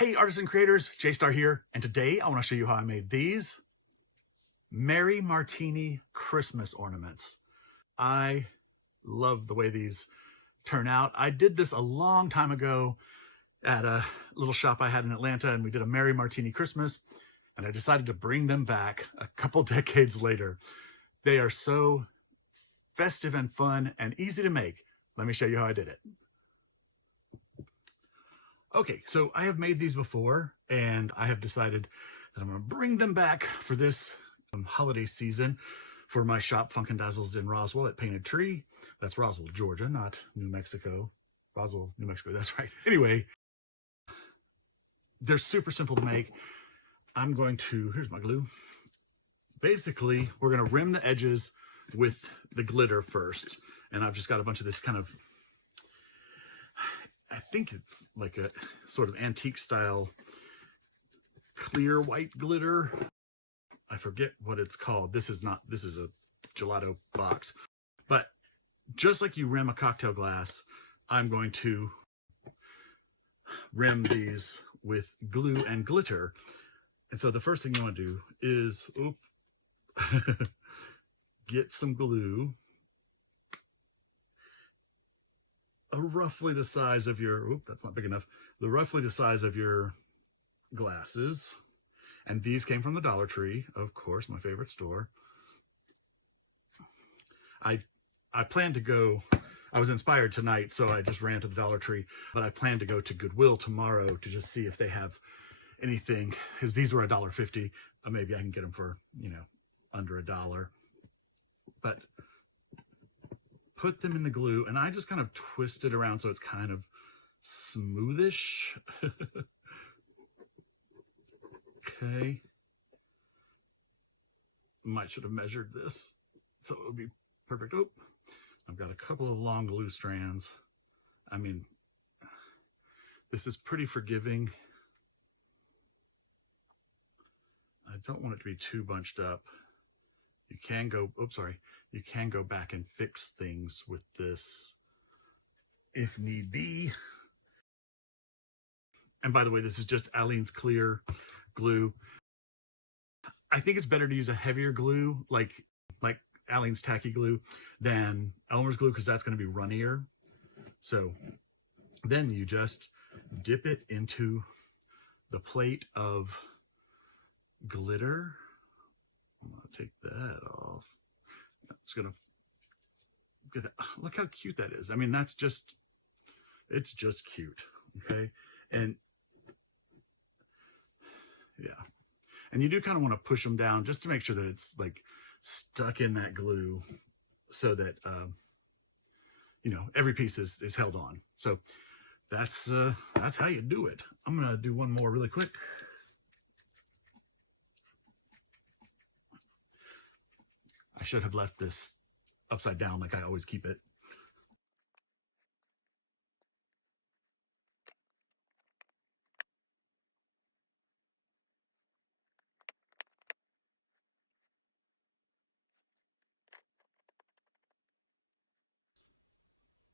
Hey artists and creators, J-Star here, and today I want to show you how I made these Merry Martini Christmas ornaments. I love the way these turn out. I did this a long time ago at a little shop I had in Atlanta, and we did a Merry Martini Christmas, and I decided to bring them back a couple decades later. They are so festive and fun and easy to make. Let me show you how I did it. Okay, so I have made these before, and I have decided that I'm going to bring them back for this holiday season for my shop, Funk and Dazzles in Roswell at Painted Tree. That's Roswell, Georgia, not New Mexico. Roswell, New Mexico, that's right. Anyway, they're super simple to make. I'm going to, here's my glue. Basically, we're going to rim the edges with the glitter first. And I've just got a bunch of this kind of, I think it's like a sort of antique style clear white glitter. I forget what it's called. This is a gelato box. But just like you rim a cocktail glass, I'm going to rim these with glue and glitter. And so the first thing you want to do is get some glue. Roughly the size of your, that's not big enough, roughly the size of your glasses. And these came from the Dollar Tree, of course, my favorite store. I planned to go, I was inspired tonight, so I just ran to the Dollar Tree, but I plan to go to Goodwill tomorrow to just see if they have anything, because these were $1.50. Maybe I can get them for, under $1. But put them in the glue, and I just kind of twist it around so it's kind of smoothish. Okay. Might should have measured this so it would be perfect. Oh, I've got a couple of long glue strands. I mean, this is pretty forgiving. I don't want it to be too bunched up. You can go, you can go back and fix things with this if need be. And by the way, this is just Aleene's clear glue. I think it's better to use a heavier glue, like Aleene's tacky glue, than Elmer's glue, because that's going to be runnier. So then you just dip it into the plate of glitter. I'm going to take that off. I'm just going to get that. Look how cute that is. I mean, it's just cute. Okay. And yeah. And you do kind of want to push them down just to make sure that it's like stuck in that glue so that, every piece is held on. So that's how you do it. I'm going to do one more really quick. I should have left this upside down like I always keep it.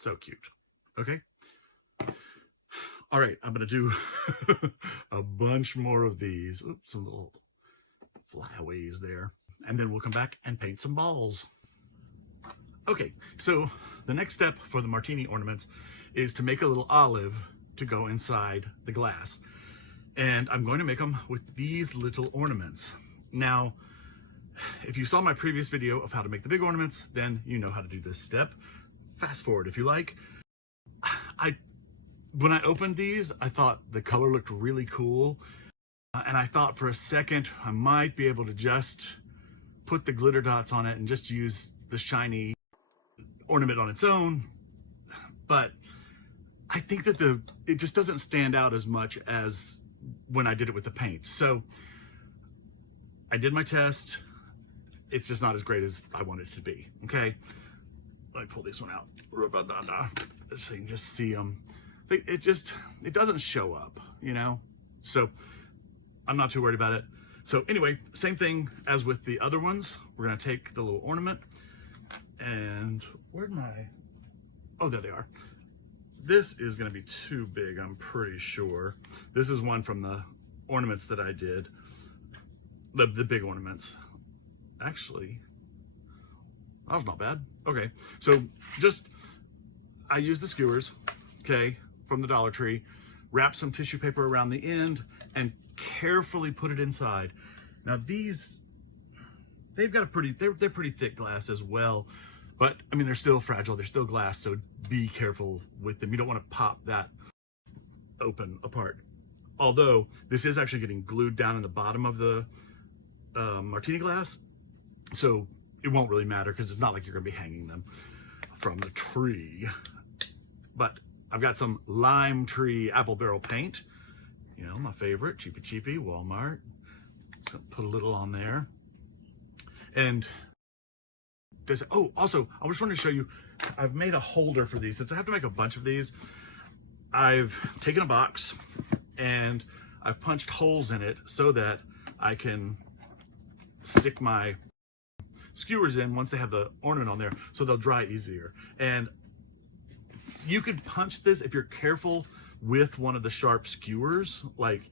So cute. Okay. All right, I'm going to do a bunch more of these. Oops, some little flyaways there. And then we'll come back and paint some balls. Okay, so the next step for the Martini ornaments is to make a little olive to go inside the glass. And I'm going to make them with these little ornaments. Now, if you saw my previous video of how to make the big ornaments, then you know how to do this step. Fast forward if you like. When I opened these, I thought the color looked really cool. And I thought for a second, I might be able to just put the glitter dots on it and just use the shiny ornament on its own. But I think that it just doesn't stand out as much as when I did it with the paint. So I did my test. It's just not as great as I wanted it to be. Okay. Let me pull this one out so you can just see them. It doesn't show up, so I'm not too worried about it. So anyway, same thing as with the other ones. We're going to take the little ornament and oh, there they are. this is going to be too big, I'm pretty sure. This is one from the ornaments that I did, the big ornaments. Actually, that was not bad. Okay, so I use the skewers, okay, from the Dollar Tree, wrap some tissue paper around the end, and carefully put it inside. Now these, they've got they're pretty thick glass as well, but I mean, they're still fragile, they're still glass, so be careful with them. You don't want to pop that open apart. Although this is actually getting glued down in the bottom of the martini glass, so it won't really matter because it's not like you're gonna be hanging them from the tree. But I've got some lime tree apple barrel paint, you know, my favorite, cheapy, Walmart. Just gonna put a little on there. And oh, also, I just wanted to show you, I've made a holder for these. Since I have to make a bunch of these, I've taken a box and I've punched holes in it so that I can stick my skewers in once they have the ornament on there, so they'll dry easier. And you could punch this if you're careful with one of the sharp skewers, like,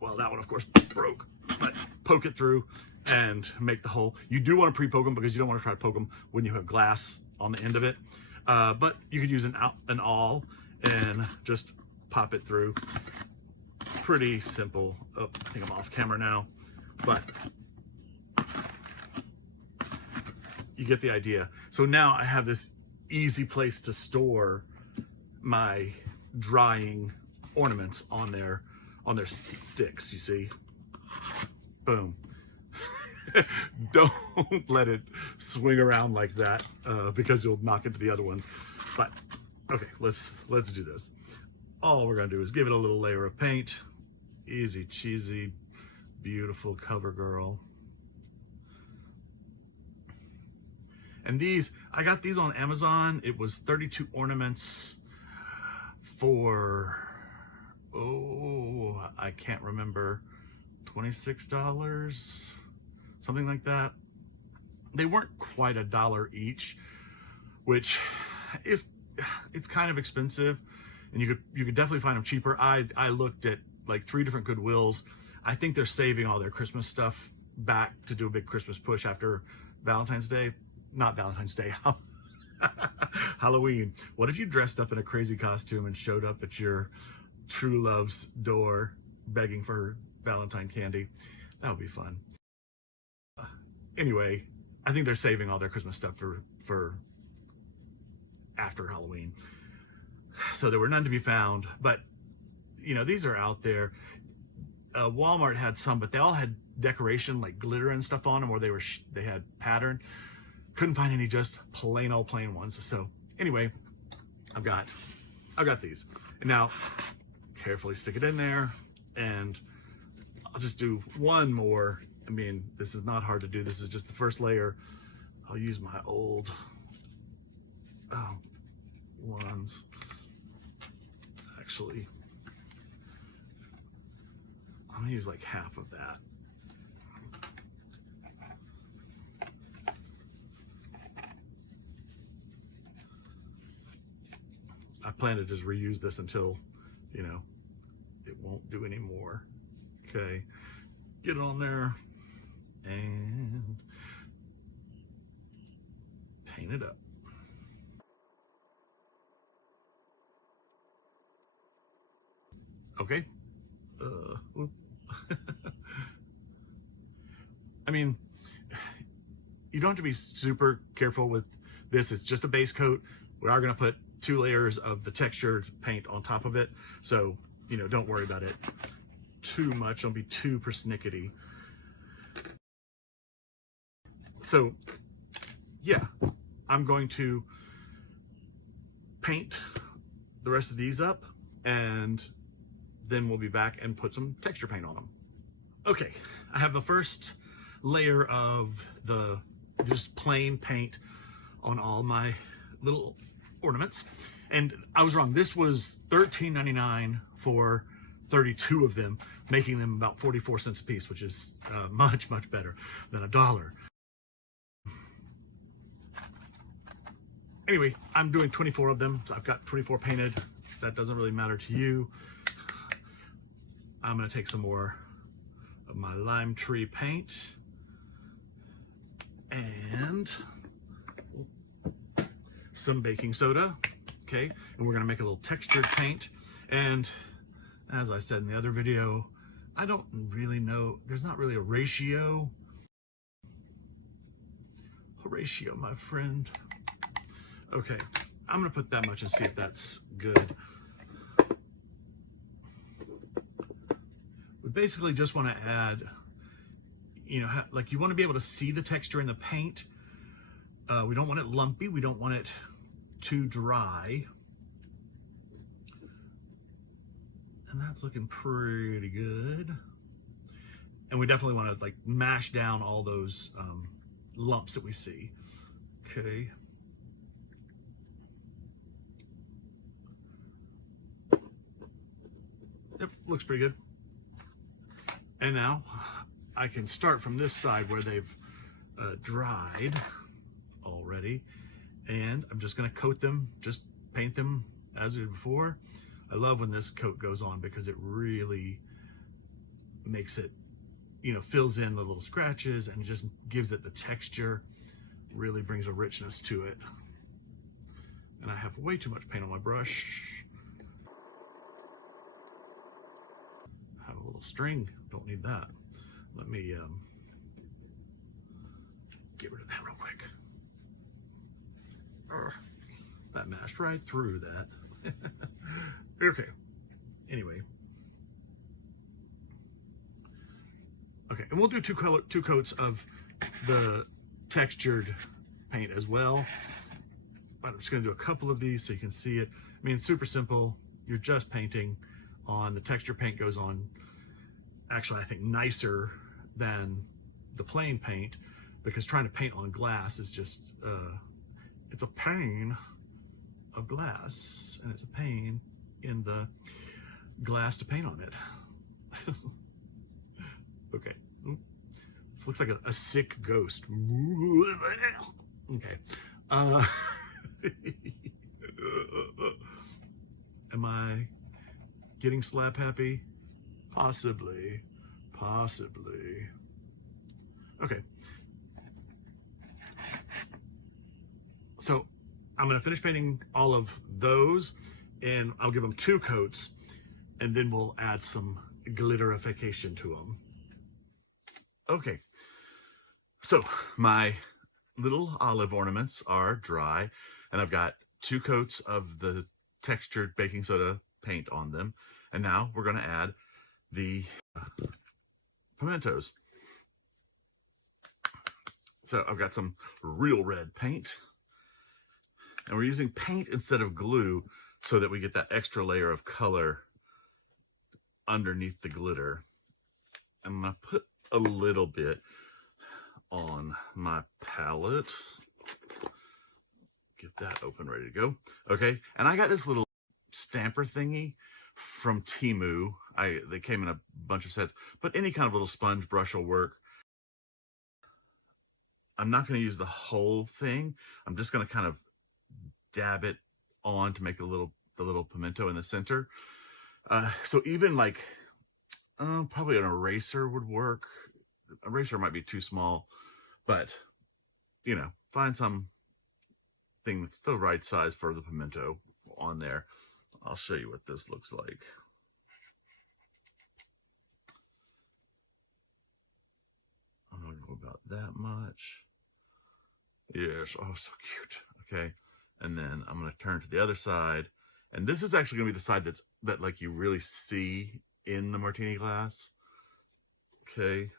well, that one of course broke, but poke it through and make the hole. You do want to pre-poke them because you don't want to try to poke them when you have glass on the end of it. But you could use an awl and just pop it through. Pretty simple. Oh, I think I'm off camera now, but you get the idea. So now I have this easy place to store my drying ornaments on their sticks, you see. Boom. Don't let it swing around like that because you'll knock into the other ones. But okay, let's do this. All we're gonna do is give it a little layer of paint. Easy cheesy, beautiful cover girl. And these, I got these on Amazon. It was 32 ornaments for, oh, I can't remember, $26, something like that. They weren't quite $1 each, which is, it's kind of expensive, and you could definitely find them cheaper. I looked at like 3 different Goodwills. I think they're saving all their Christmas stuff back to do a big Christmas push after Valentine's Day. Not Valentine's Day, Halloween. What if you dressed up in a crazy costume and showed up at your true love's door begging for Valentine candy? That would be fun. Anyway, I think they're saving all their Christmas stuff for after Halloween. So there were none to be found, but you know, these are out there. Walmart had some, but they all had decoration like glitter and stuff on them, or they had pattern. Couldn't find any just plain old plain ones. So anyway, I've got these. And now carefully stick it in there, and I'll just do one more. I mean, this is not hard to do. This is just the first layer. I'll use my old ones. Actually, I'm gonna use like half of that. I plan to just reuse this until, you know, it won't do any more. Okay, get it on there and paint it up. Okay. I mean, you don't have to be super careful with this. It's just a base coat. We are going to put 2 layers of the textured paint on top of it, so you know, don't worry about it too much. Don't be too persnickety. So yeah, I'm going to paint the rest of these up, and then we'll be back and put some texture paint on them. Okay, I have the first layer of the just plain paint on all my little ornaments. And I was wrong. This was $13.99 for 32 of them, making them about 44 cents a piece, which is much, much better than $1. anyway, I'm doing 24 of them. So I've got 24 painted. That doesn't really matter to you. I'm gonna take some more of my lime tree paint and some baking soda, okay? And we're gonna make a little textured paint. And as I said in the other video, I don't really know, there's not really a ratio. My friend. Okay, I'm gonna put that much and see if that's good. We basically just wanna add, you know, like you wanna be able to see the texture in the paint. We don't want it lumpy, we don't want it too dry. And that's looking pretty good. And we definitely want to like mash down all those lumps that we see. Okay. Yep, looks pretty good. And now I can start from this side where they've dried already. And I'm just gonna coat them, just paint them as we did before. I love when this coat goes on because it really makes it, you know, fills in the little scratches and just gives it the texture, really brings a richness to it. And I have way too much paint on my brush. I have a little string, don't need that. Let me get rid of that real quick. That mashed right through that. Okay, anyway. Okay, and we'll do two coats of the textured paint as well. But I'm just gonna do a couple of these so you can see it. I mean, it's super simple. You're just painting on, the texture paint goes on, actually I think nicer than the plain paint, because trying to paint on glass is just, it's a pain of glass, and it's a pain in the glass to paint on it. Okay. This looks like a sick ghost. Okay. Am I getting slap happy? Possibly. Possibly. Okay. So I'm going to finish painting all of those, and I'll give them 2 coats, and then we'll add some glitterification to them. Okay, so my little olive ornaments are dry, and I've got 2 coats of the textured baking soda paint on them, and now we're going to add the pimentos. So I've got some real red paint, and we're using paint instead of glue so that we get that extra layer of color underneath the glitter. I'm going to put a little bit on my palette. Get that open, ready to go. Okay, and I got this little stamper thingy from Temu. They came in a bunch of sets, but any kind of little sponge brush will work. I'm not going to use the whole thing. I'm just going to kind of dab it on to make the little pimento in the center. So even like probably an eraser would work. Eraser might be too small, but you know, find some thing that's the right size for the pimento on there. I'll show you what this looks like. I'm gonna go about that much. Yes, oh, so cute. Okay, and then I'm gonna turn to the other side, and this is actually gonna be the side that like you really see in the martini glass. Okay.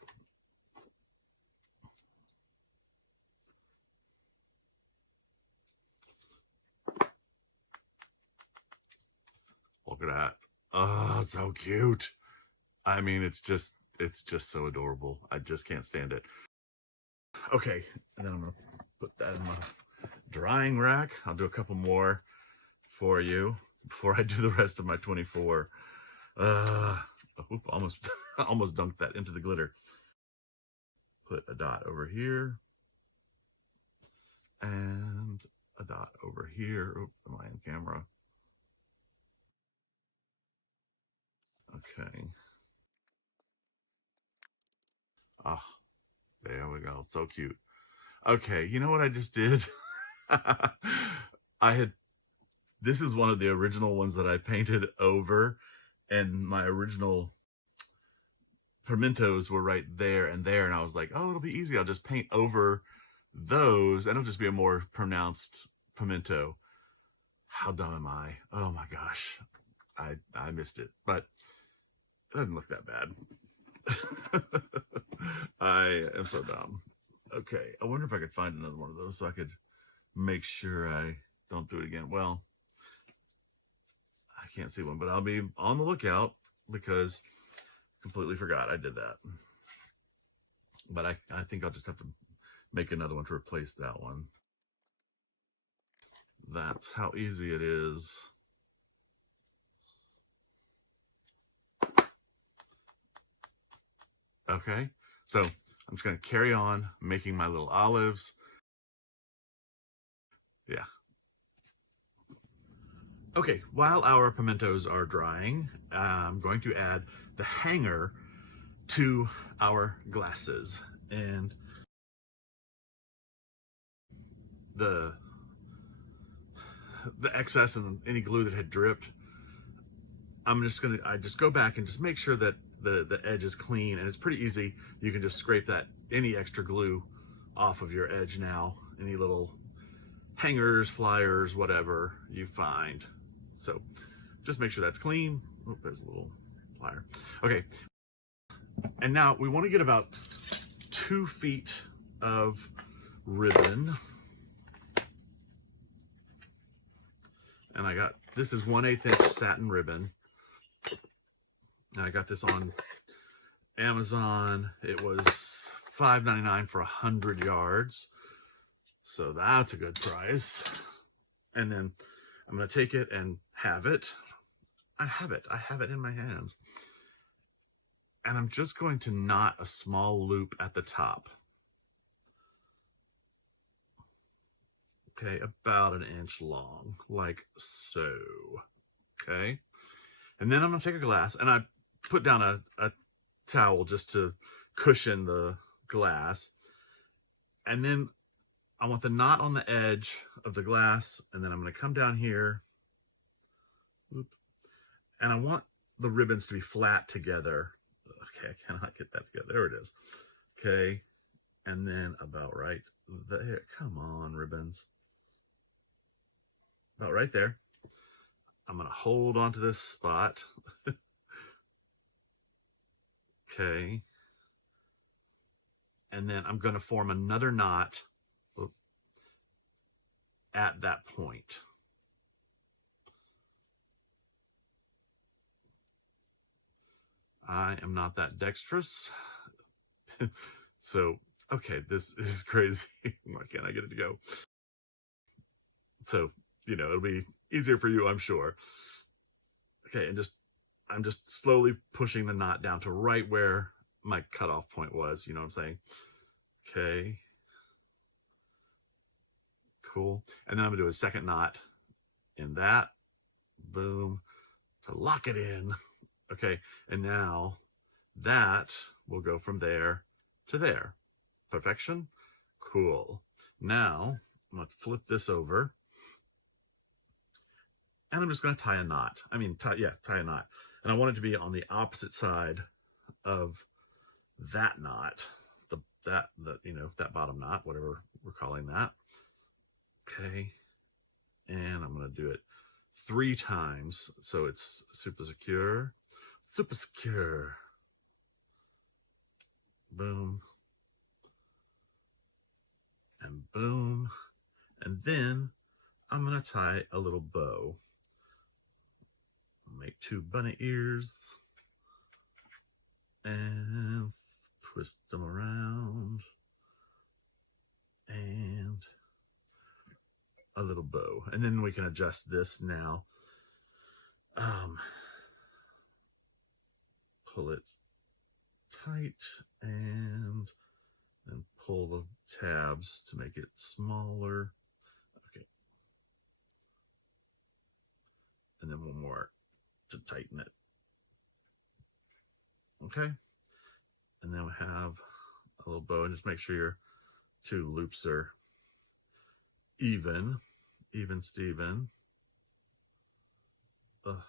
Look at that. Oh, so cute. I mean, it's just so adorable. I just can't stand it. Okay, and then I'm gonna put that in my drying rack. I'll do a couple more for you before I do the rest of my 24. Oop, almost almost dunked that into the glitter. Put a dot over here and a dot over here. Oh, am I on camera? Okay. Ah, there we go. So cute. Okay, you know what I just did? I had, this is one of the original ones that I painted over, and my original pimentos were right there and there, and I was like, oh, it'll be easy. I'll just paint over those, and it'll just be a more pronounced pimento. How dumb am I? Oh my gosh. I missed it, but it doesn't look that bad. I am so dumb. Okay, I wonder if I could find another one of those so I could make sure I don't do it again. Well, I can't see one, but I'll be on the lookout because I completely forgot I did that. But I think I'll just have to make another one to replace that one. That's how easy it is. Okay, so I'm just going to carry on making my little olives. Yeah. Okay, while our pimentos are drying, I'm going to add the hanger to our glasses. And the excess and any glue that had dripped, I just go back and just make sure that the edge is clean, and it's pretty easy. You can just scrape that, any extra glue off of your edge now, any little hangers, flyers, whatever you find. So just make sure that's clean. Oh, there's a little flyer. Okay. And now we want to get about 2 feet of ribbon. And I got, this is 1/8 inch satin ribbon. And I got this on Amazon. It was $5.99 for 100 yards. So that's a good price. And then I'm going to take it and have it. I have it in my hands. And I'm just going to knot a small loop at the top. Okay, about 1 inch long, like so. Okay. And then I'm going to take a glass, and I put down a towel just to cushion the glass. And then I want the knot on the edge of the glass, and then I'm going to come down here. And I want the ribbons to be flat together. Okay, I cannot get that together. There it is. Okay, and then about right there. Come on, ribbons. About right there. I'm going to hold onto this spot. Okay. And then I'm going to form another knot at that point. I am not that dexterous. So, okay, this is crazy. Why can't I get it to go? So, you know, it'll be easier for you, I'm sure. Okay, and I'm just slowly pushing the knot down to right where my cutoff point was, you know what I'm saying? Okay. Cool. And then I'm gonna do a second knot in that. Boom. To lock it in. Okay, and now that will go from there to there. Perfection? Cool. Now, I'm gonna flip this over, and I'm just gonna tie a knot. I mean, tie a knot. And I want it to be on the opposite side of that knot, that bottom knot, whatever we're calling that. Okay, and I'm gonna do it 3 times, so it's super secure. Super secure. Boom. And boom. And then I'm going to tie a little bow. Make 2 bunny ears. And twist them around. And a little bow. And then we can adjust this now. Pull it tight and then pull the tabs to make it smaller. Okay, and then one more to tighten it. Okay, and then we have a little bow, and just make sure your two loops are even Steven. Ugh.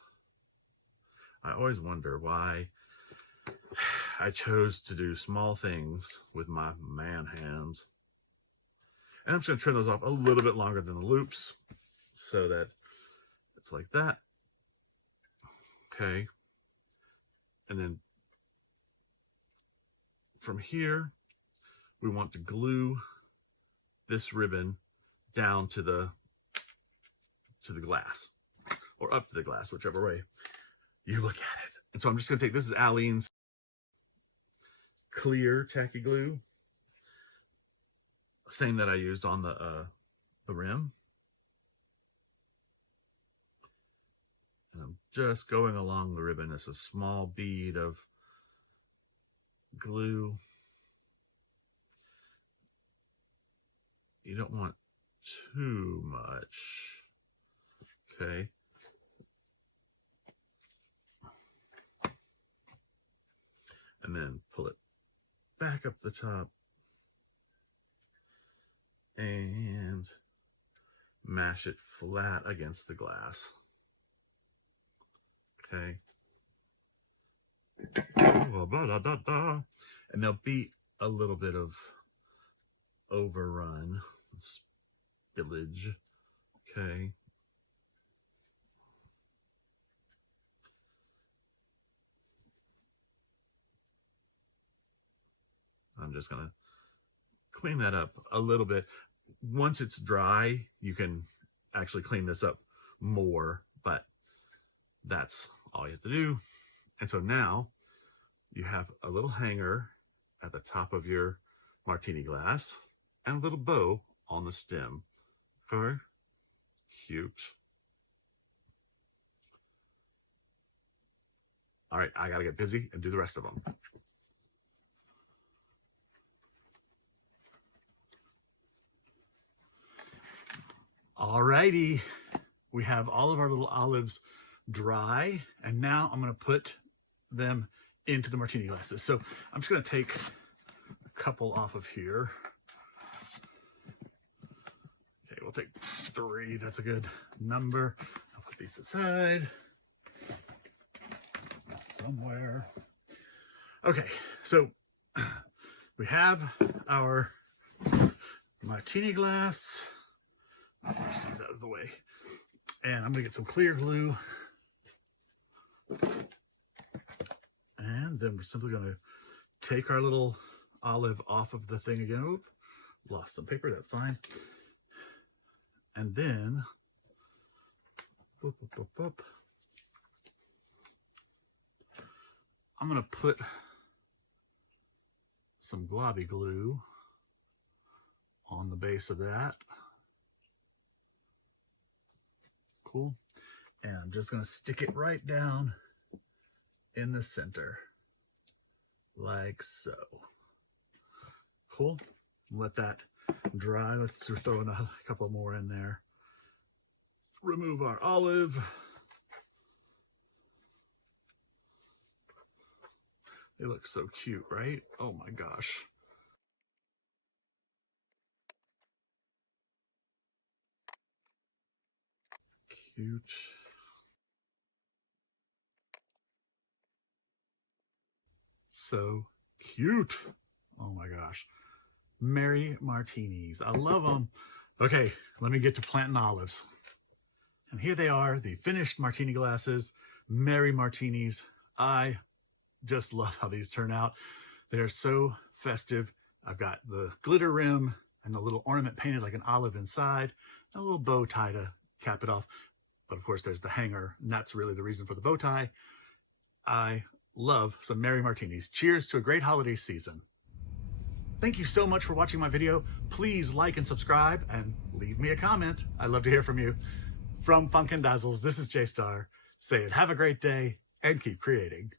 I always wonder why I chose to do small things with my man hands. And I'm just going to trim those off a little bit longer than the loops so that it's like that. Okay. And then from here, we want to glue this ribbon down to the glass, or up to the glass, whichever way you look at it. And so I'm just going to take, this is Aleene's clear tacky glue, same that I used on the rim. And I'm just going along the ribbon. It's a small bead of glue. You don't want too much. Okay. And then pull it back up the top and mash it flat against the glass. Okay. And there'll be a little bit of overrun, spillage. Okay. I'm just going to clean that up a little bit. Once it's dry, you can actually clean this up more, but that's all you have to do. And so now you have a little hanger at the top of your martini glass and a little bow on the stem. Okay, cute. All right, I gotta get busy and do the rest of them. Alrighty, we have all of our little olives dry, and now I'm going to put them into the martini glasses. So I'm just going to take a couple off of here. Okay, we'll take 3. That's a good number. I'll put these aside somewhere. Okay, so we have our martini glass. I'll push these out of the way. And I'm going to get some clear glue. And then we're simply going to take our little olive off of the thing again. Oop, lost some paper, that's fine. And then, boop, boop, boop, boop. I'm going to put some globby glue on the base of that. Cool. And I'm just going to stick it right down in the center, like so. Cool. Let that dry. Let's throw in a couple more in there. Remove our olive. They look so cute, right? Oh my gosh. Cute. So cute. Oh my gosh. Merry Martinis. I love them. Okay, let me get to planting olives. And here they are, the finished martini glasses, Merry Martinis. I just love how these turn out. They're so festive. I've got the glitter rim and the little ornament painted like an olive inside, and a little bow tie to cap it off. But of course, there's the hanger, and that's really the reason for the bow tie. I love some Merry Martinis. Cheers to a great holiday season. Thank you so much for watching my video. Please like and subscribe and leave me a comment. I'd love to hear from you. From Funk and Dazzles, this is J-Star. Say it, have a great day and keep creating.